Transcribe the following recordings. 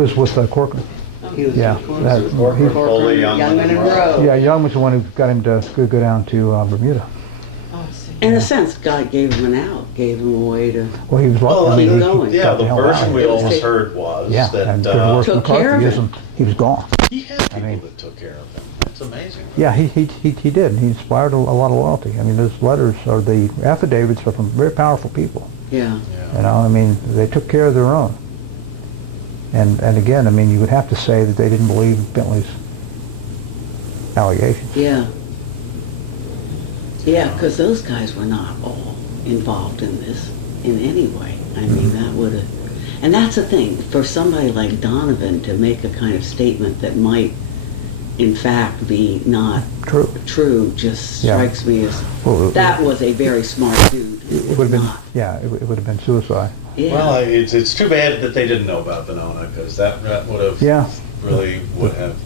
Was with Corcoran. He was Yeah, Corcoran. Corcoran, Youngman and Rowe. Yeah, Young was the one who got him to go down to Bermuda. In a sense, God gave him an out, gave him a way to. Well, he was Well, I mean, keep he going. Yeah, got the hell version out. we It was almost the- heard was Yeah, that and Worth Took care of McCarthyism, he was gone. he had people mean- that took care of him. It's amazing. Yeah, he did. He inspired a lot of loyalty. I mean, those letters or the affidavits are from very powerful people. Yeah. You know, I mean, they took care of their own. And again, I mean, you would have to say that they didn't believe Bentley's allegations. Yeah. Yeah, because those guys were not all involved in this in any way. I mean, that would have. And that's the thing, for somebody like Donovan to make a kind of statement that might, in fact, be not True. just Yeah. strikes me as Well, that was a very smart dude. It would have been, Not. yeah, it would have been suicide. Yeah. Well, it's too bad that they didn't know about Venona, because that would have Yeah. really would have.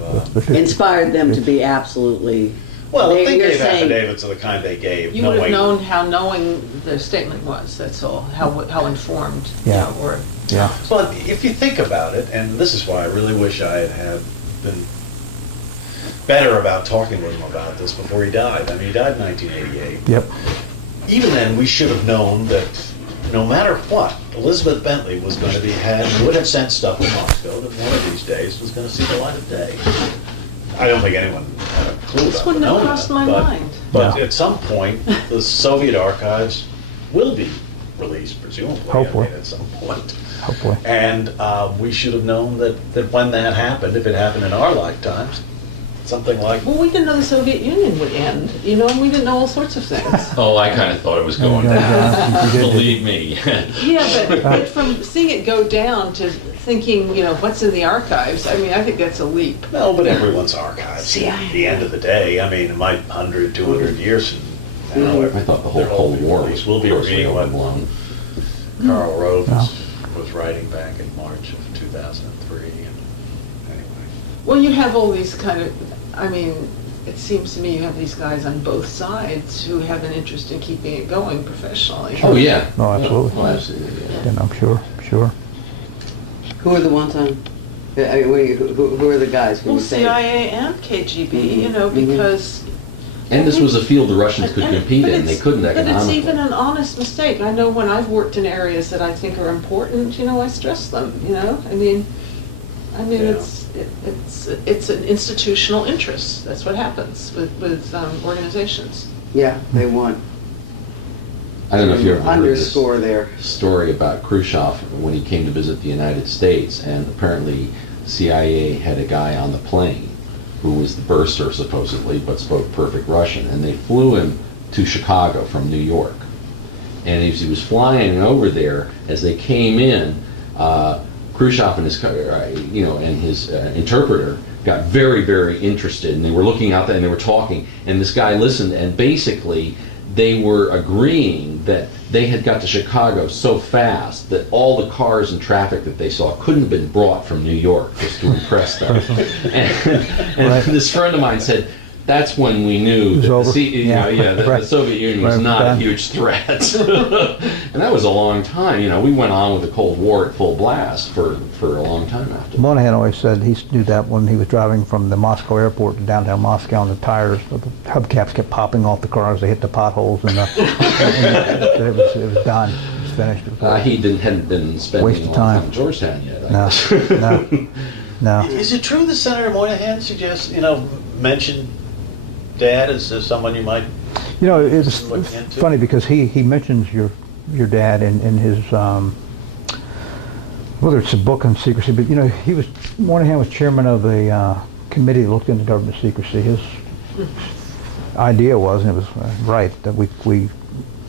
Inspired them to be absolutely. Well, if they you're gave saying- affidavits of the kind they gave, You would have knowing- known how knowing their statement was, that's all, how informed, Yeah. or. Yeah. Well, if you think about it, and this is why I really wish I had been better about talking with him about this before he died. I mean, he died in 1988. Yep. Even then, we should have known that no matter what, Elizabeth Bentley was going to be would have sent stuff to Moscow that one of these days was going to see the light of day. I don't think anyone had a clue This about wouldn't have Venona, crossed my but- mind. But No. at some point, the Soviet archives will be released, presumably. Hopefully. I mean, at some point. Hopefully. And we should have known that when that happened, if it happened in our lifetimes, something like, Well, we didn't know the Soviet Union would end, and we didn't know all sorts of things. Oh, I kind of thought it was going Yeah, down. yeah, you did. Believe me. Yeah, but from seeing it go down to thinking, what's in the archives, I mean, I think that's a leap. no, but everyone's archives. See, At the end of the day, I mean, it might 100, 200 years from now. I thought the whole they'll all Cold be War released. was We'll be grossly reading what overblown. Karl Rove Yeah. was writing back in March of 2003. And anyway. Well, you have all these it seems to me you have these guys on both sides who have an interest in keeping it going professionally. Oh, yeah. No, absolutely. Oh, absolutely, yeah. And I'm sure. Who are the ones on? I mean, who are the guys? Who Well, you say? CIA and KGB, Mhm. because. And this was a field the Russians could compete But in. They it's- couldn't But it's economically. even an honest mistake. I know when I've worked in areas that I think are important, I stress them, I mean, Yeah. it's an institutional interest. That's what happens with organizations. Yeah, they want I don't know if you ever heard this underscore their. story about Khrushchev when he came to visit the United States, and apparently CIA had a guy on the plane who was the bursar supposedly, but spoke perfect Russian, and they flew him to Chicago from New York. And as he was flying over there, as they came in, Khrushchev and his interpreter got very, very interested, and they were looking out there and they were talking, and this guy listened, and basically they were agreeing that they had got to Chicago so fast that all the cars and traffic that they saw couldn't have been brought from New York just to impress them. and Right. this friend of mine said, that's when we knew was that over. the Right. Soviet Union was Right, not a done. huge threat. And that was a long time. We went on with the Cold War at full blast for a long time after that. Moynihan always said he knew that when he was driving from the Moscow airport to downtown Moscow, and the tires, the hubcaps kept popping off the cars. They hit the potholes, and it was done. It was finished. He hadn't been spending Waste a of long time. time in Georgetown yet. I No, guess. no. Is it true that Senator Moynihan suggests, mentioned Dad as someone you might? It's Look into. funny because he mentions your dad in his whether it's a book on secrecy, but Moynihan was chairman of a committee that looked into government secrecy. His idea was, and it was right, that we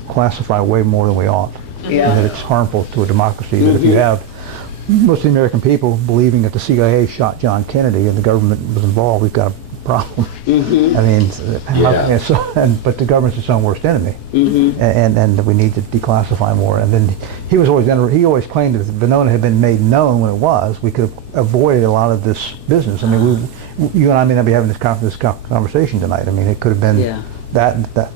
classify way more than we ought, Yeah. and that it's harmful to a democracy. That if you have most of the American people believing that the CIA shot John Kennedy and the government was involved, we've got a problem. I mean, but the government's its own worst enemy, and we need to declassify more. And then he always claimed that if Venona had been made known when it was, we could have avoided a lot of this business. I mean, you and I may not be having this conversation tonight. I mean, it could have been Yeah. that